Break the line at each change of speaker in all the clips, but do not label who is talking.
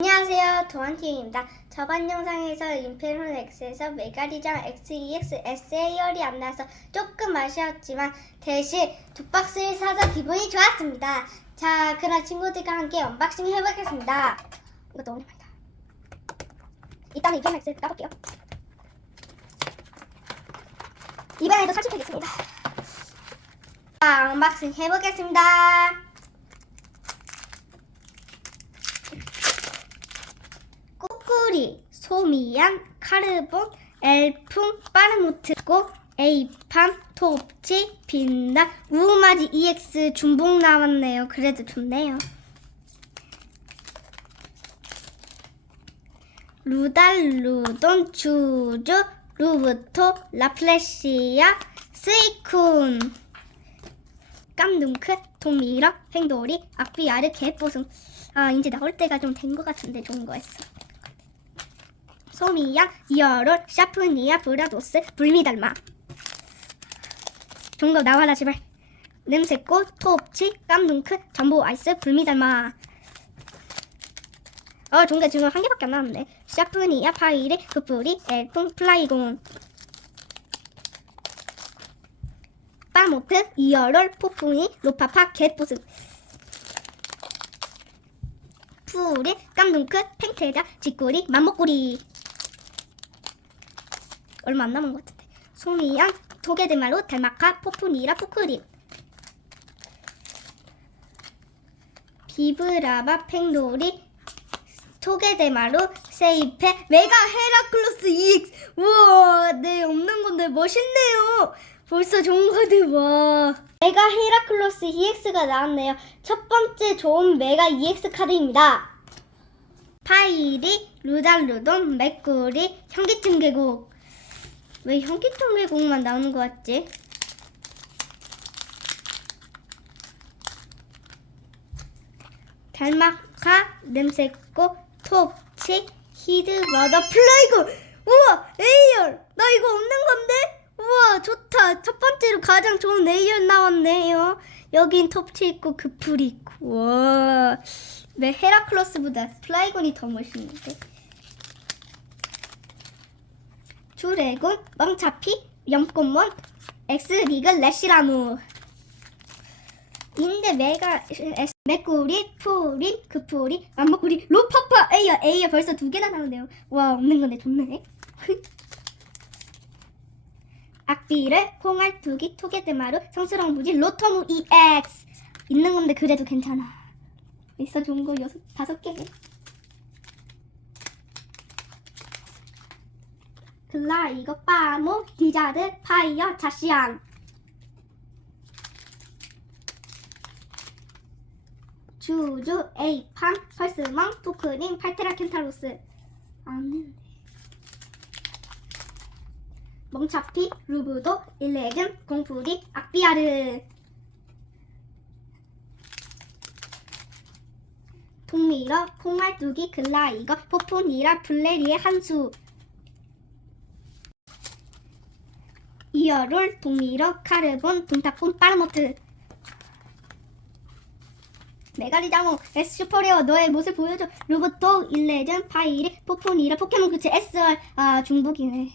안녕하세요 도안팀입니다. 저번 영상에서 임페론 X에서 메가리장 XEX SA열이 안 나서 조금 아쉬웠지만 대신 두 박스를 사서 기분이 좋았습니다. 자 그럼 친구들과 함께 언박싱 해보겠습니다. 이것도 오랜만이다. 일단 임페론 X 까볼게요. 이번에도 설치하겠습니다. 자 언박싱 해보겠습니다. 꾸꾸리, 소미양, 카르본, 엘풍, 빠르모트고, 에이팜, 톱치, 빛나, 우마지 EX 중복 나왔네요. 그래도 좋네요. 루달루돈, 주주, 루브토, 라플레시아, 스이쿤, 깜둥크, 동미러, 행돌이, 악비아르, 개뽀승. 아 이제 나올 때가 좀 된 것 같은데 좋은 거 했어. 소미야, 이어롤, 샤프니아, 브라도스, 불미달마. 거 나와라 제발. 냄새꽃, 토업치, 깜둥크, 전보 아이스, 불미달마. 어게 지금 한 개밖에 안 나왔네. 샤프니아, 파이리, 그뿌리, 엘풍, 플라이공. 빠모트, 이어롤, 포풍이, 로파파, 겟보스. 푸리, 깜둥크, 팽테자, 쥐꼬리, 맘목꼬리. 얼마 안 남은 것 같은데. 소미양, 토게드마루, 달마카, 포푸니라, 포크림. 비브라바, 팽돌이, 토게데마루, 세이페, 메가 헤라클로스 EX. 우와, 네, 없는 건데 멋있네요. 벌써 좋은 거들 와. 메가 헤라클로스 EX가 나왔네요. 첫 번째 좋은 메가 EX 카드입니다. 파이리, 루달루돈, 맥구리, 현기증 계곡. 왜 현기증 계곡만 나오는 것 같지? 달마카, 냄새 꽃, 톱치, 히드머더, 플라이고! 우와! 에이얼! 나 이거 없는 건데? 우와 좋다. 첫 번째로 가장 좋은 에이얼 나왔네요. 여긴 톱치 있고 그풀이 있고. 와. 왜 헤라클로스보다 플라이곤이 더 멋있는데? 주레곤, 멍차피, 염꽃몬, 엑스리그 레시라무. 인데 메가 에스, 메꾸리, 푸리, 그푸리, 맘먹구리, 로파파, 에이야, 에이야 벌써 두 개나 나오네요. 와 없는 건데 좋네. 악비를 콩알투기 토게드마루 성스러운 부지 로토무 EX 있는 건데 그래도 괜찮아 있어 좋은 거 여섯 다섯 개 글라 이거 빠모 디자드 파이어 자시안 주주 에이팜 펄스멍 토크닝 팔테라 켄타로스. 안 되는데. 멍차피, 루브도, 일레금, 공푸리, 악비아르. 동미러, 콩말뚜기, 글라이거, 포포니라, 블레리의 한수 이어롤, 동미러, 카르본, 동타폰, 빠르모트. 메가리자모, S 슈퍼레어, 너의 모습 보여줘. 루브토, 일레전, 파이리, 포포니라, 포켓몬 그치, SR 아 중복이네.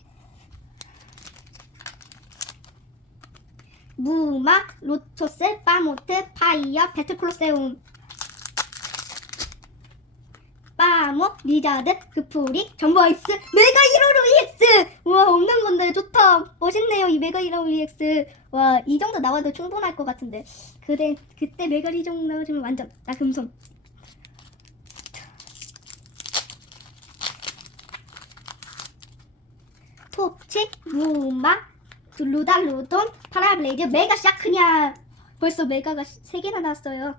무마, 로토스, 빠모트, 파이어, 배틀콜로세움 빠모, 리자드, 그푸리, 전보아이스, 메가 히로로 EX! 우와 없는 건데 좋다 멋있네요 이 메가 히로로 EX 와이 정도 나와도 충분할 것 같은데 그래 그때 메가 리 정도 나와주면 완전 나 금손 톱치, 무마, 루달루돈, 파라블레이드, 메가 샤크냐. 벌써 메가가 세 개나 나왔어요.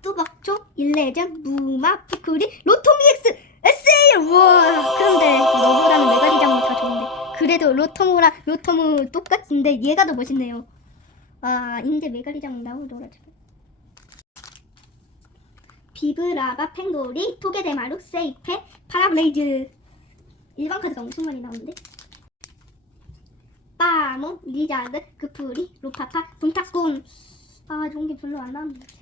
뚜벅 초, 일레전, 무마, 푸쿠리, 로토미엑스, SAL! 와 그런데 너보다는 메가리장이 더 좋은데. 그래도 로토무랑 로토무 똑같은데 얘가 더 멋있네요. 아, 이제 메가리장 나오더라. 지금. 비브라바 팽돌이 토게데마루 세이페 파라블레이즈 일반 카드가 엄청 많이 나오는데 빠모, 리자드, 그프리, 로파파, 동탁군. 아, 좋은 게 별로 안 나오는데.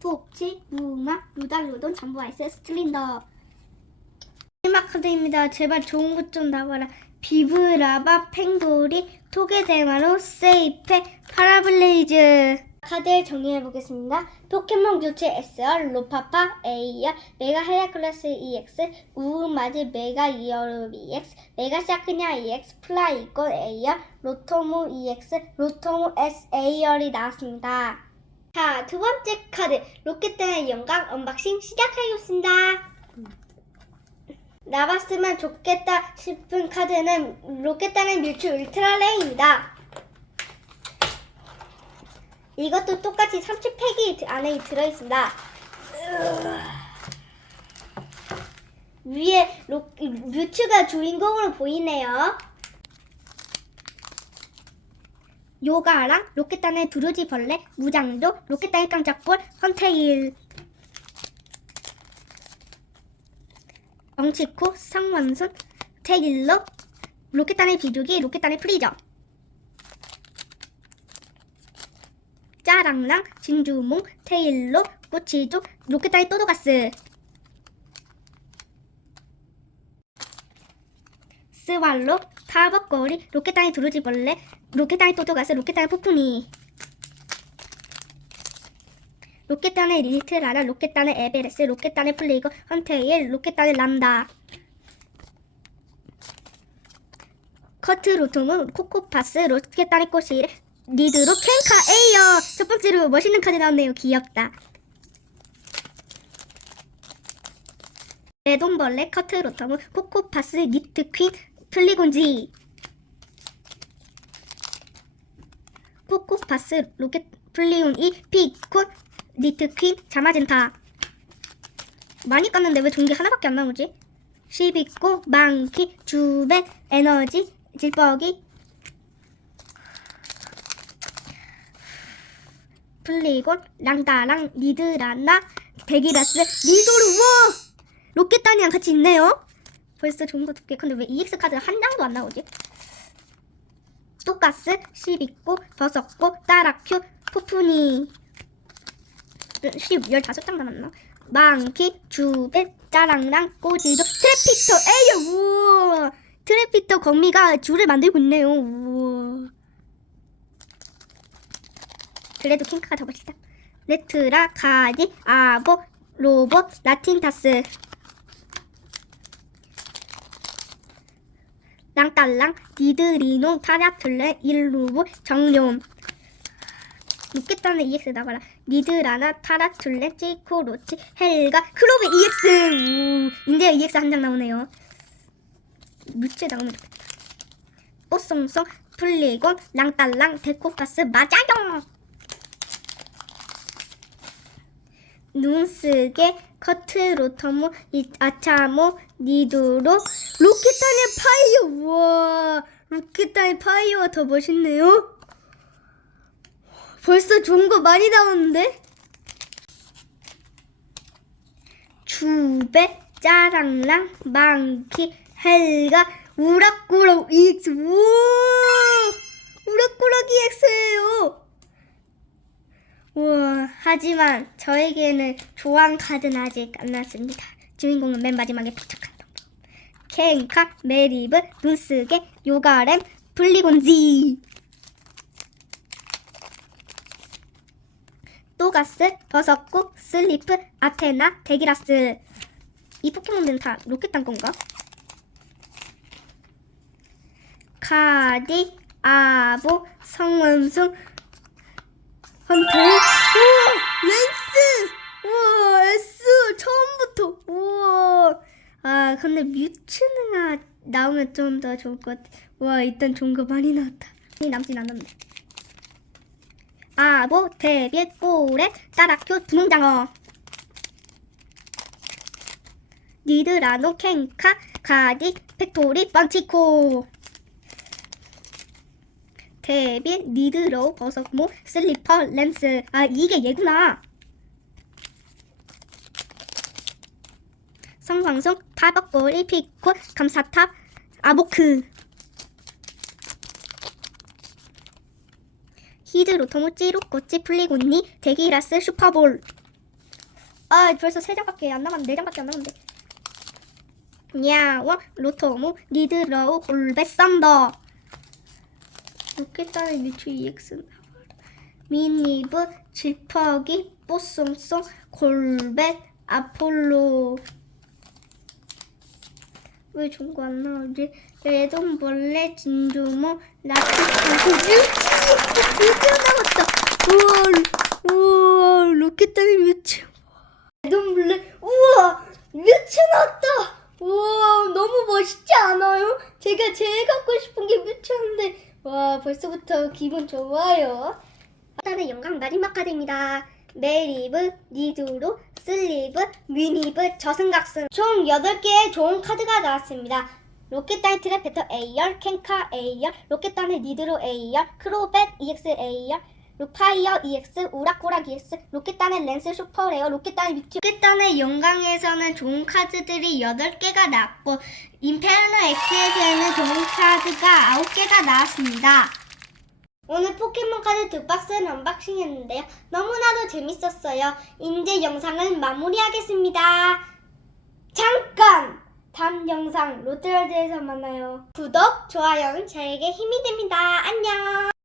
토치, 무마, 루달루돈, 잠부아이스, 스틀린더. 마지막 카드입니다. 제발 좋은 것 좀 나와라. 비브라바, 팽돌이, 토게데마로, 세이페, 파라블레이즈. 카드를 정리해 보겠습니다. 포켓몬 교체 SR, 로파파, AR, 메가 헤라클러스 EX, 우마지 메가 이어르 EX, 메가 샤크냐 EX, 플라이콘 AR, 로토무 EX, 로토무 SAR이 나왔습니다. 자, 두 번째 카드, 로켓단의 영광 언박싱 시작하겠습니다. 나봤으면 좋겠다 싶은 카드는 로켓단의 뮤츠 울트라레이입니다. 이것도 똑같이 30팩이 안에 들어있습니다. 위에 로, 뮤츠가 주인공으로 보이네요. 요가랑 로켓단의 두루지 벌레, 무장조, 로켓단의 깜짝볼, 헌테일, 엉치코, 상원순, 테일러, 로켓단의 비둘기, 로켓단의 프리저, 짜랑랑, 진주몽, 테일러, 꼬치조, 로켓단의 또도가스, 스왈로, 타벅거리, 로켓단의 두루지벌레, 로켓단의 또도가스, 로켓단의 폭풍이, 로켓단의 리트라라, 로켓단의 에베레스, 로켓단의 플레이거, 헌테일, 로켓단의 람다, 커트 로토무, 코코파스, 로켓단의 꼬시, 니드로 캔카 에이어! 첫 번째로 멋있는 카드 나왔네요. 귀엽다. 레돈벌레, 커트 로토무, 코코파스, 니트 퀸, 플리곤지. 코코파스, 로켓 플리온 이, 피콘, 니트 퀸, 자마젠타. 많이 깠는데 왜 종기 하나밖에 안 나오지? 시비코, 망키, 주벤, 에너지, 질퍽이, 플리곤, 랑다랑, 니드라나, 베기라스, 니도르, 우와! 로켓단이랑 같이 있네요? 벌써 좋은 거 두 개 근데 왜 EX 카드 한 장도 안 나오지? 또가스, 시비꼬, 버섯꼬, 따라큐, 포푸니 10, 15장 남았나? 망키, 주벤, 짜랑랑, 꼬지도, 트래피터, 에이요, 우와! 트래피터 거미가 줄을 만들고 있네요, 우와. 그래도 킹크가 더 멋있다. 레트라, 가디, 아보, 로봇, 라틴타스. 랑딸랑, 디드리노, 타랴툴레, 일루브, 정룡. 로켓단의 EX 나가라. 니드라나, 타라툴레, 찌코로치, 헬가, 크로베 EX. 우, 인디아 EX 한 장 나오네요. 뮤츠에 나오면 좋겠다. 뽀송송, 플리곤, 랑딸랑, 데코가스, 맞아요! 눈쓰게 커트 로터모 이- 아차모 니도로 로켓단의 파이어. 와 로켓단의 파이어가 더 멋있네요. 벌써 좋은 거 많이 나오는데? 주배 짜랑랑 망키 헬가 우락꾸락 EX 우와 우락꾸락 EX예요 우와, 하지만 저에게는 조항 카드는 아직 안 나왔습니다. 주인공은 맨 마지막에 피착한 놈. 켄카, 메리브, 눈쓰게, 요가렘, 블리곤지. 또가스, 버섯국, 슬리프, 아테나, 데기라스. 이 포켓몬들은 다 로켓단 건가? 카디, 아보, 성원숭, 헌터 우와 렌스! 우와 S 처음부터 우와. 아 근데 뮤츠는 아, 나오면 좀 더 좋을 것 같아. 와 일단 좋은 거 많이 나왔다. 남진 않았네. 아보 데빗 꼬레 따라큐 분홍장어. 니드라노 켄카 가디 팩토리 빵치코 대비 니드로 버섯모 슬리퍼 렌스. 아 이게 얘구나. 성방송 파벅고리 피콧 감사탑 아보크. 히드로토무 찌루꼬치 플리곤니 데기라스 슈퍼볼. 아 벌써 세 장밖에 안 남았네 네 장밖에 안 남았는데. 야와 로토무 니드로우 골베 썬더. 로켓단의 미추 EX 미니브 지퍼기 뽀송송 골벳 아폴로. 왜거안 나오지? 레돈벌레 진주모 라티카스 뮤츠 남았다. 우와 우와 로켓단의 뮤츠. 레돈벌레 우와 뮤츠 나왔다. 우와 너무 멋있지 않아요? 제가 제일 갖고 싶은 게 뮤츠인데 와 벌써부터 기분 좋아요 일단은 영광 마지막 카드입니다. 메리브, 니드로, 슬리브, 뮤니브, 저승각승 총 8개의 좋은 카드가 나왔습니다. 로켓단의 트랩배터 A열, 캔카 A열, 로켓단의 니드로 A열, 크로벳 EX A열, 루 파이어 EX, 우락고락 EX, 로켓단의 랜스 슈퍼레어, 로켓단의 뮤츠 로켓단의 영광에서는 좋은 카드들이 8개가 나왔고 인페르노 X에서는 좋은 카드가 9개가 나왔습니다. 오늘 포켓몬 카드 두 박스를 언박싱 했는데요. 너무나도 재밌었어요. 이제 영상을 마무리하겠습니다. 잠깐! 다음 영상 롯데월드에서 만나요. 구독, 좋아요는 저에게 힘이 됩니다. 안녕!